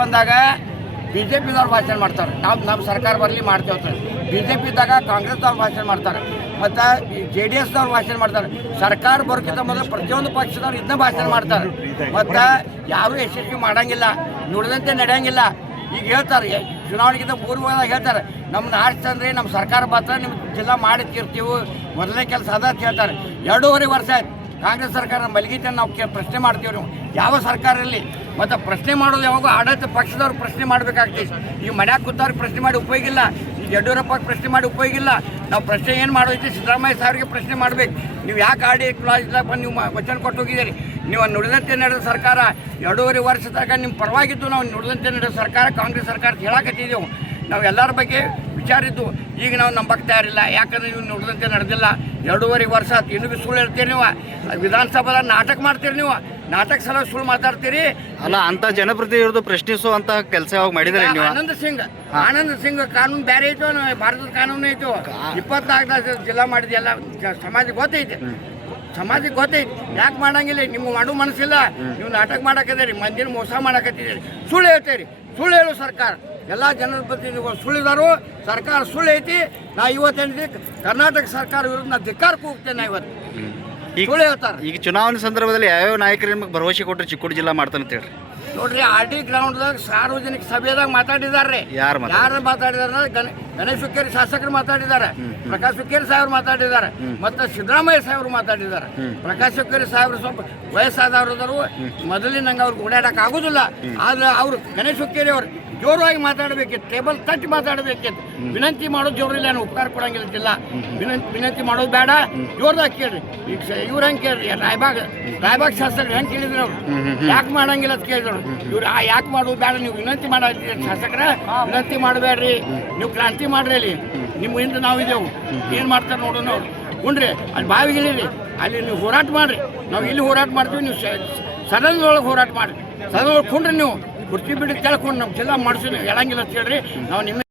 ಬಂದಾಗ B J ಪಿದವ್ರು ಭಾಷಣ ಮಾಡ್ತಾರೆ. ನಾವು ನಮ್ಮ ಸರ್ಕಾರ ಬರಲಿ ಮಾಡ್ತೇವೆ ಬಿ ಜೆ ಇದ್ದಾಗ ಕಾಂಗ್ರೆಸ್ದವ್ರು ಭಾಷಣ ಮಾಡ್ತಾರೆ. ಮತ್ತು ಜೆ ಡಿ ಎಸ್ದವ್ರು ಭಾಷಣ ಮಾಡ್ತಾರೆ. ಸರ್ಕಾರ ಬರೋಕ್ಕಿಂತ ಮೊದಲು ಪ್ರತಿಯೊಂದು ಪಕ್ಷದವ್ರು ಇದನ್ನ ಭಾಷಣ ಮಾಡ್ತಾರೆ. ಮತ್ತು ಯಾರೂ ಯಶಸ್ವಿ ಮಾಡೋಂಗಿಲ್ಲ. ನುಡಿದಂತೆ ನಡೆಯಂಗಿಲ್ಲ. ಈಗ ಹೇಳ್ತಾರೆ ಚುನಾವಣೆಗಿಂತ ಪೂರ್ವದಾಗ ಹೇಳ್ತಾರೆ ನಮ್ಮನ್ನ ಆಡ್ಸಂದ್ರೆ ನಮ್ಮ ಸರ್ಕಾರ ಮಾತ್ರ ನಿಮ್ಮ ಜಿಲ್ಲಾ ಮಾಡಿ ತಿರ್ತೀವಿ ಮೊದಲನೇ ಕೆಲಸ ಅದ ಅಂತ ಹೇಳ್ತಾರೆ. ಎರಡೂವರೆ ವರ್ಷ ಆಯ್ತು. ಕಾಂಗ್ರೆಸ್ ಸರ್ಕಾರ ಮಲಗಿದ್ದ ನಾವು ಕೇ ಪ್ರಶ್ನೆ ಮಾಡ್ತೀವಿ ನಾವು. ಯಾವ ಸರ್ಕಾರ ಇರಲಿ ಮತ್ತು ಪ್ರಶ್ನೆ ಮಾಡೋದು ಯಾವಾಗ ಆಡಳಿತ ಪಕ್ಷದವ್ರು ಪ್ರಶ್ನೆ ಮಾಡಬೇಕಾಗ್ತೈತಿ ಈಗ ಮನ್ಯಾಗ ಕೂತವ್ರಿಗೆ ಪ್ರಶ್ನೆ ಮಾಡಿ ಉಪಯೋಗಿಲ್ಲ ಈಗ ಯಡಿಯೂರಪ್ಪ ಪ್ರಶ್ನೆ ಮಾಡಿ ಉಪಯೋಗಿಲ್ಲ ನಾವು ಪ್ರಶ್ನೆ ಏನು ಮಾಡೋದೈತಿ? ಸಿದ್ದರಾಮಯ್ಯ ಸಾಹೇಬ್ರಿಗೆ ಪ್ರಶ್ನೆ ಮಾಡಬೇಕು. ನೀವು ಯಾಕೆ ಆಡಿ ಕ್ಲಾಸ್ ಬಂದು ನೀವು ವಚನ ಕೊಟ್ಟು ಹೋಗಿದ್ದೀರಿ? ನೀವು ನುಡಿದಂತೆ ನಡೆದ ಸರ್ಕಾರ ಎರಡೂವರೆ ವರ್ಷದಾಗ ನಿಮ್ಮ ಪರವಾಗಿದ್ದು ನಾವು ನುಡಿದಂತೆ ನಡೆದ ಸರ್ಕಾರ, ಕಾಂಗ್ರೆಸ್ ಸರ್ಕಾರ ಹೇಳಕತ್ತಿದ್ದೆವು. ನಾವು ಎಲ್ಲರ ಬಗ್ಗೆ ವಿಚಾರಿದ್ದು ಈಗ ನಾವು ನಂಬಕ್ಕೆ ತಯಾರಿಲ್ಲ ಯಾಕಂದ್ರೆ ನೀವು ನೋಡಿದಂತೆ ನಡೆದಿಲ್ಲ. ಎರಡೂವರೆ ವರ್ಷ ಆಯ್ತು ಇನ್ನೂ ಬಿ ಸುಳ್ಳು ಹೇಳ್ತೀರಿ ನೀವು. ವಿಧಾನಸಭಾದ ನಾಟಕ ಮಾಡ್ತೀರಿ ನೀವು. ನಾಟಕ ಸಲ ಸುಳ್ಳು ಮಾತಾಡ್ತೀರಿ. ಅಲ್ಲ ಅಂತ ಜನಪ್ರತಿನಿಧಿ ಪ್ರಶ್ನಿಸುವಂತ ಕೆಲಸ ಯಾವಾಗ ಮಾಡಿದರೆ ನೀವು? ಆನಂದ್ ಸಿಂಗ್ ಆನಂದ್ ಸಿಂಗ್ ಕಾನೂನು ಬೇರೆ ಐತೋ ಭಾರತದ ಕಾನೂನು ಐತೋ. ಇಪ್ಪತ್ನಾಲ್ಕು ಜಿಲ್ಲಾ ಮಾಡಿದೆಲ್ಲ ಜ- ಸಮಾಜಕ್ಕೆ ಗೊತ್ತೈತೆ. ಸಮಾಜಕ್ಕೆ ಗೊತ್ತೈತಿ. ಯಾಕೆ ಮಾಡಂಗಿಲ್ಲ? ನಿಮ್ಮ ಮಾಡೋ ಮನಸ್ಸಿಲ್ಲ. ನೀವು ನಾಟಕ ಮಾಡಕತ್ತೀರಿ ಮಂದಿನ ಮೋಸ ಮಾಡಕತ್ತಿದ್ದೀರಿ ಸುಳ್ಳು ಹೇಳ್ತೀರಿ. ಸುಳ್ಳು ಹೇಳು ಸರ್ಕಾರ. ಎಲ್ಲ ಜನಪ್ರತಿನಿಧಿಗಳು ಸುಳ್ಳಿದಾರು ಸರ್ಕಾರ ಸುಳ್ಳು ಐತಿ ನಾ ಇವತ್ತೇನಿದೆ ಕರ್ನಾಟಕ ಸರ್ಕಾರ ವಿರುದ್ಧ ನಾ ಧಿಕ್ಕಾರಕ್ಕೆ ಹೋಗ್ತೇನೆ ಇವತ್ತು. ಈಗ ಸುಳ್ಳು ಹೇಳ್ತಾರೆ. ಈಗ ಚುನಾವಣೆ ಸಂದರ್ಭದಲ್ಲಿ ಯಾವ್ಯಾವ ನಾಯಕರು ನಿಮಗೆ ಭರವಸೆ ಕೊಟ್ಟರೆ ಚಿಕ್ಕೋಡಿ ಜಿಲ್ಲಾ ಮಾಡ್ತಾನೆ ಅಂತ ಹೇಳ್ರಿ. ನೋಡ್ರಿ ಆರ್ ಡಿ ಗ್ರೌಂಡ್ದಾಗ ಸಾರ್ವಜನಿಕ ಸಭೆದಾಗ ಮಾತಾಡಿದಾರೆ ಯಾರು ಮಾತಾಡ್- ಯಾರು ಮಾತಾಡಿದಾರೆ ಗಣ ಗಣೇಶ್ ಹುಕ್ಕೇರಿ ಶಾಸಕರು ಮಾತಾಡಿದ್ದಾರೆ. ಪ್ರಕಾಶ್ ಹುಕ್ಕೇರಿ ಸಾಹೇಬ್ರು ಮಾತಾಡಿದ್ದಾರೆ. ಮತ್ತು ಸಿದ್ದರಾಮಯ್ಯ ಸಾಹೇಬ್ರು ಮಾತಾಡಿದ್ದಾರೆ. ಪ್ರಕಾಶ್ ಹುಕ್ಕೇರಿ ಸಾಹೇಬ್ರು ಸ್ವಲ್ಪ ವಯಸ್ಸಾದವರು ಮೊದಲಿನಂಗೆ ಅವ್ರಿಗೆ ಓಡಾಡಕ್ಕೆ ಆಗೋದಿಲ್ಲ. ಆದ್ರೆ ಅವರು ಗಣೇಶ್ ಹುಕ್ಕೇರಿ ಅವರು ಜೋರಾಗಿ ಮಾತಾಡಬೇಕಿತ್ತು ಟೇಬಲ್ ತಟ್ಟಿ ಮಾತಾಡಬೇಕಿತ್ತು. ವಿನಂತಿ ಮಾಡೋದು ಜೋರಿಲ್ಲ ನಾನು ಉಪಕಾರ ಕೊಡಂಗಿಲ್ಲ ವಿನಂತಿ ವಿನಂತಿ ಮಾಡೋದು ಬೇಡ. ಜೋರ್ದಾಗ ಕೇಳ್ರಿ. ಈಗ ಇವ್ರು ಹೆಂಗೆ ಕೇಳ್ರಿ? ರಾಯ್ಬಾಗ್ ರಾಯಬಾಗ್ ಶಾಸಕರು ಹೆಂಗೆ ಕೇಳಿದ್ರು ಅವ್ರು? ಯಾಕೆ ಮಾಡಂಗಿಲ್ಲ ಅಂತ ಕೇಳಿದ್ರು. ಇವ್ರು ಆ ಯಾಕೆ ಮಾಡೋದು ಬೇಡ ನೀವು ವಿನಂತಿ ಮಾಡಿದ್ರಿ ಶಾಸಕರ ವಿನಂತಿ ಮಾಡಬೇಡ್ರಿ. ನೀವು ಕ್ರಾಂತಿ ಮಾಡ್ರಿ ಅಲ್ಲಿ. ನಿಮ್ಮ ಹಿಂದೆ ನಾವು ಇದೇವು. ಏನು ಮಾಡ್ತಾರೆ ನೋಡೋಣ ಅವ್ರು? ಉಂಡ್ರಿ ಅಲ್ಲಿ ಬಾವಿಗಿಳಿರಿ ಅಲ್ಲಿ ನೀವು ಹೋರಾಟ ಮಾಡ್ರಿ. ನಾವು ಇಲ್ಲಿ ಹೋರಾಟ ಮಾಡ್ತೀವಿ ನೀವು ಸದನದೊಳಗೆ ಹೋರಾಟ ಮಾಡ್ರಿ. ಸದನದೊಳಗೆ ಕುಂಡ್ರಿ ನೀವು. ಕುರ್ಚಿ ಬಿಡಿ ಕೇಳ್ಕೊಂಡು ನಮ್ಮ ಜಿಲ್ಲಾ ಮಾಡಿಸಿ ಹೇಳಂಗಿಲ್ಲ ಅಂತ ಹೇಳ್ರಿ. ನಾವು ನಿಮ್ಮ